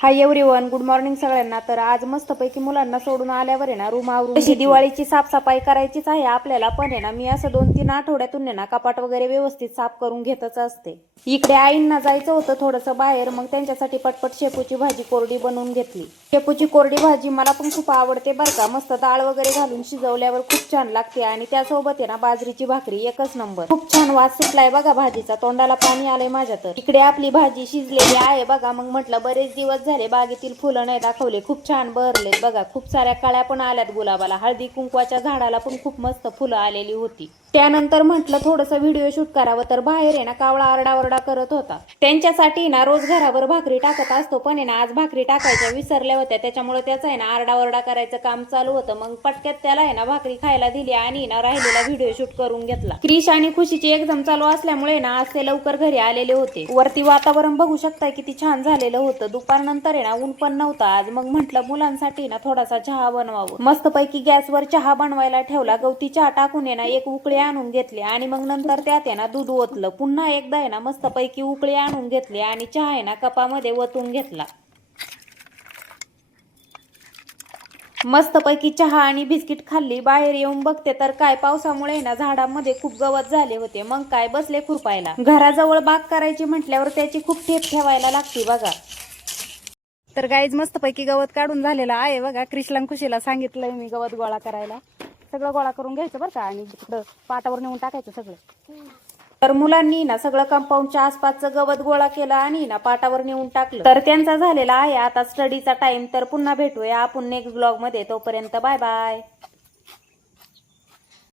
Hi everyone, good morning सगळ्यांना। तर आज मस्तपैकी मुलांना सोडून आल्यावर आहे ना रूम आवरून तशी दिवाळीची साफसफाई करायचीच आहे आपल्याला, पण आहे ना मी असं 2-3 आठवड्यातून आहे ना कपाट वगैरे व्यवस्थित साफ करून घेतच असते। इकडे आईंना जायचं होतं थोडंसं बाहेर, मग त्यांच्यासाठी पटपट शेपूची भाजी कोरडी बनवून घेतली। शेपूची कोरडी भाजी मला पण खूप आवडते बरं का, मस्त डाळ वगैरे घालून शिजवल्यावर खूप छान लागते आणि त्यासोबत आहे ना बाजरीची भाकरी एकच नंबर। खूप छान वास सुटलाय बघा भाजीचा, तोंडाला पाणी आलंय माझ्या। तर इकडे आपली भाजी शिजलेली आहे बघा। मग म्हटलं बरेच दिवस झाले बागेतील फुलं नाही दाखवले, खूप छान बहरलेत बघा। खूप साऱ्या कळ्या पण आल्यात गुलाबाला, हळदी कुंकवाच्या झाडाला पण खूप मस्त फुलं आलेली होती। त्यानंतर म्हटलं थोडंसं व्हिडिओ शूट करावं, तर बाहेर आहे ना कावळा आरडाओरडा करत होता। त्यांच्यासाठी ना रोज घरावर भाकरी टाकत असतो, पण आहे ना आज भाकरी टाकायच्या विसरल्या होत्या, त्याच्यामुळे त्याचं आहे ना आरडाओरडा करायचं काम चालू होतं। मग पटक्यात त्याला आहे ना भाकरी खायला दिली आणि ना राहिलेला व्हिडिओ शूट करून घेतला। क्रिश आणि खुशीची एक्झाम चालू असल्यामुळे ना आज ते लवकर घरी आलेले होते। वरती वातावरण बघू शकताय किती छान झालेलं होतं। दुपारनंतर आहे ना ऊन पण नव्हतं आज। मग म्हटलं मुलांसाठी ना थोडासा चहा बनवावं। मस्तपैकी गॅसवर चहा बनवायला ठेवला, गवती चहा टाकून आहे ना एक उकळी आणून घेतली आणि मग नंतर त्यात आहे ना दूध ओतलं। पुन्हा एकदा आहे ना मस्तपैकी उकळी आणून घेतली आणि चहा आहे ना कपामध्ये ओतून घेतला। मस्तपैकी चहा आणि बिस्किट खाल्ली। बाहेर येऊन बघते तर काय पावसामुळे ना झाडांमध्ये खूप गवत झाले होते। मग काय बसले खुरपायला। घराजवळ बाग करायची म्हटल्यावर त्याची खूप ठेप ठेवायला लागते बघा। तर गाईज मस्तपैकी गवत काढून झालेला आहे बघा। क्रिशला खुशीला सांगितलंय मी गवत गोळा करायला, सगळं गोळा करून घ्यायचं बरं का आणि तिकडं पाटावर नेऊन टाकायचं सगळं। तर मुलांनी ना सगळं कंपाऊंडच्या आसपासचं गवत गोळा केलं आणि ना पाटावर नेऊन टाकलं। तर त्यांचा झालेला आहे आता स्टडीचा टाइम। तर पुन्हा भेटूया आपण नेक्स्ट ब्लॉग मध्ये, तोपर्यंत बाय बाय।